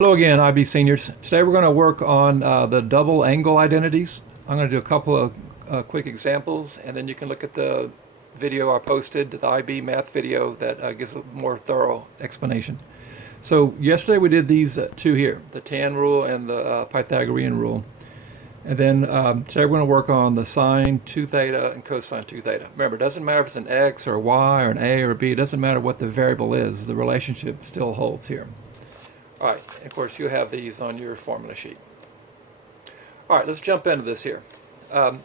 Hello again, IB seniors. Today we're going to work on the double angle identities. I'm going to do a couple of quick examples, and then you can look at the video I posted, the IB math video that gives a more thorough explanation. So yesterday we did these two here, the tan rule and the Pythagorean rule. And then today we're going to work on the sine 2 theta and cosine 2 theta. Remember, it doesn't matter if it's an x or a y or an a or a b. It doesn't matter what the variable is. The relationship still holds here. All right, of course, you have these on your formula sheet. All right, let's jump into this here.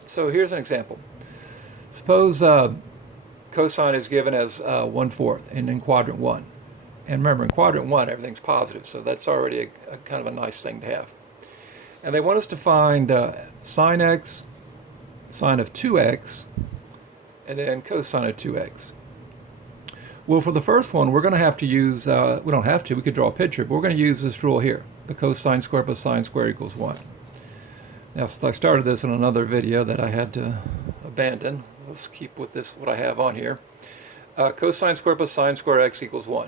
So here's an example. Suppose cosine is given as 1/4 and in quadrant 1. And remember, in quadrant 1, everything's positive, so that's already a kind of a nice thing to have. And they want us to find sine x, sine of 2x, and then cosine of 2x. Well, for the first one, we're going to have to use, we don't have to, we could draw a picture, but we're going to use this rule here. The cosine squared plus sine squared equals 1. Now, since I started this in another video that I had to abandon, let's keep with this, what I have on here. Cosine squared plus sine squared x equals 1.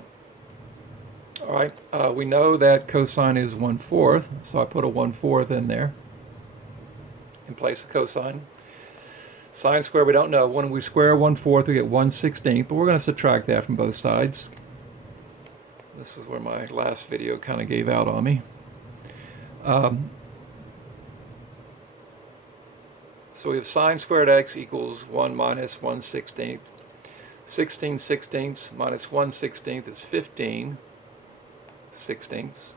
All right, we know that cosine is 1/4, so I put a 1/4 in there in place of cosine. Sine squared, we don't know. When we square 1/4, we get 1/16, but we're going to subtract that from both sides. This is where my last video kind of gave out on me. So we have sine squared x equals 1 minus 1/16. 16/16 minus 1/16 is 15/16.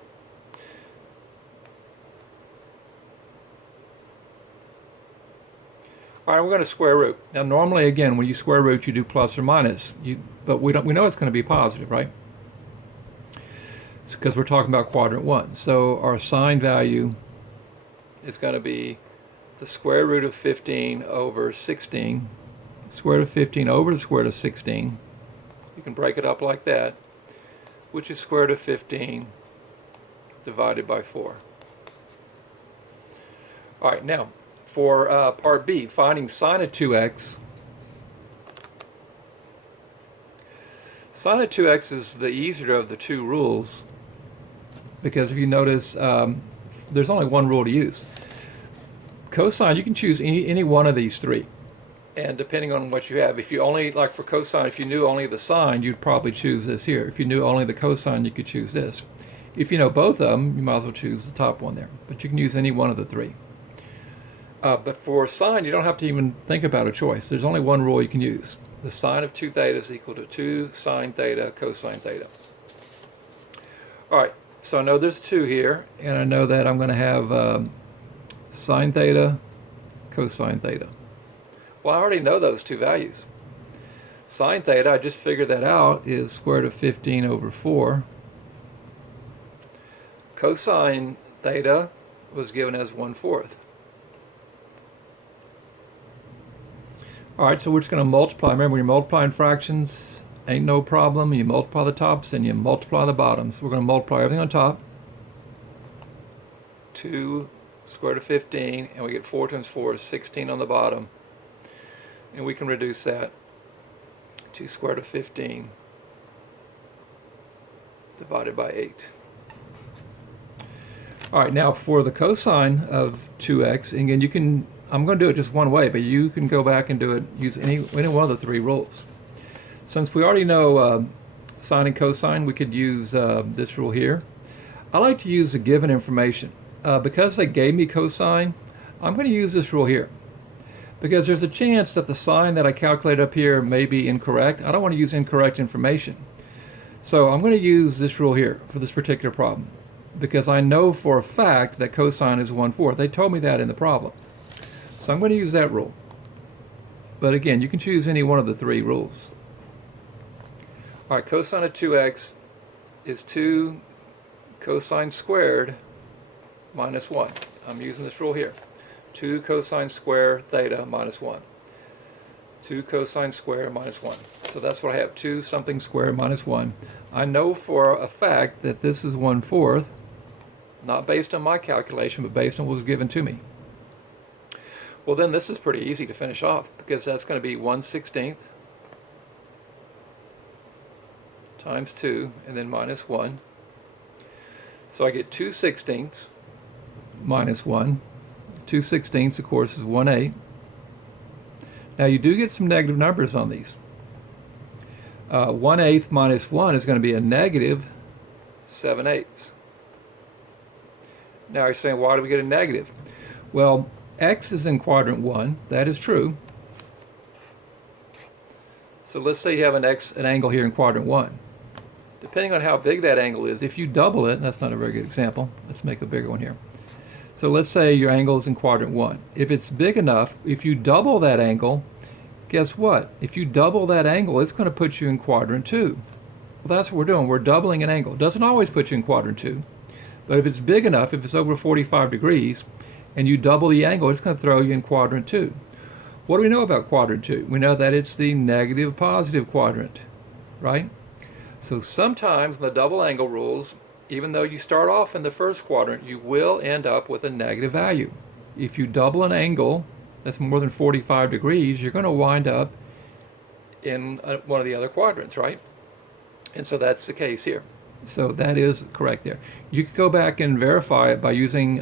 All right, we're going to square root. Now, normally, again, when you square root, you do plus or minus. But we know it's going to be positive, right? It's because we're talking about quadrant 1. So our sine value is going to be the square root of 15 over 16. Square root of 15 over the square root of 16. You can break it up like that, which is square root of 15 divided by 4. All right, now, for part B, finding sine of 2x. Sine of 2x is the easier of the two rules because if you notice, there's only one rule to use. Cosine, you can choose any one of these three. And depending on what you have, if you only, like for cosine, if you knew only the sine, you'd probably choose this here. If you knew only the cosine, you could choose this. If you know both of them, you might as well choose the top one there. But you can use any one of the three. But for sine, you don't have to even think about a choice. There's only one rule you can use. The sine of 2 theta is equal to 2 sine theta cosine theta. All right, so I know there's 2 here, and I know that I'm going to have sine theta, cosine theta. Well, I already know those two values. Sine theta, I just figured that out, is square root of 15 over 4. Cosine theta was given as 1/4. All right, so we're just going to multiply. Remember, when you're multiplying fractions, ain't no problem. You multiply the tops and you multiply the bottoms. We're going to multiply everything on top. 2 square root of 15, and we get 4 times 4 is 16 on the bottom. And we can reduce that to square root of 15 divided by 8. All right, now for the cosine of 2x, again, you can, I'm going to do it just one way, but you can go back and do it, use any one of the three rules. Since we already know sine and cosine, we could use this rule here. I like to use the given information. Because they gave me cosine, I'm going to use this rule here. Because there's a chance that the sign that I calculate up here may be incorrect. I don't want to use incorrect information. So I'm going to use this rule here for this particular problem. Because I know for a fact that cosine is 1/4. They told me that in the problem. So I'm going to use that rule. But again, you can choose any one of the three rules. All right, cosine of 2x is 2 cosine squared minus 1. I'm using this rule here. 2 cosine square theta minus 1. 2 cosine square minus 1. So that's what I have, 2 something square minus 1. I know for a fact that this is 1/4, not based on my calculation, but based on what was given to me. Well, then this is pretty easy to finish off because that's going to be 1/16 times 2, and then minus 1. So I get 2/16 minus 1. 2/16, of course, is 1/8. Now you do get some negative numbers on these. 1/8 minus 1 is going to be a negative 7/8. Now you're saying, why do we get a negative? Well, x is in quadrant 1. That is true. So let's say you have an angle here in quadrant 1. Depending on how big that angle is, if you double it, that's not a very good example. Let's make a bigger one here. So let's say your angle is in quadrant 1. If it's big enough, if you double that angle, guess what? If you double that angle, it's going to put you in quadrant 2. Well, that's what we're doing. We're doubling an angle. It doesn't always put you in quadrant 2. But if it's big enough, if it's over 45 degrees, and you double the angle, it's going to throw you in quadrant 2. What do we know about quadrant 2? We know that it's the negative positive quadrant, right? So sometimes in the double angle rules, even though you start off in the first quadrant, you will end up with a negative value. If you double an angle that's more than 45 degrees, you're going to wind up in one of the other quadrants, right? And so that's the case here. So that is correct there. You could go back and verify it by using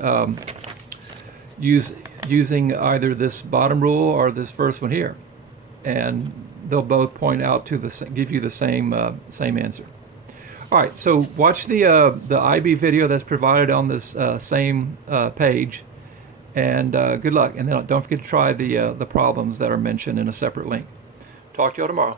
using either this bottom rule or this first one here, and they'll both point out to give you the same answer. All right, so watch the IB video that's provided on this same page, and good luck. And then don't forget to try the problems that are mentioned in a separate link. Talk to you all tomorrow.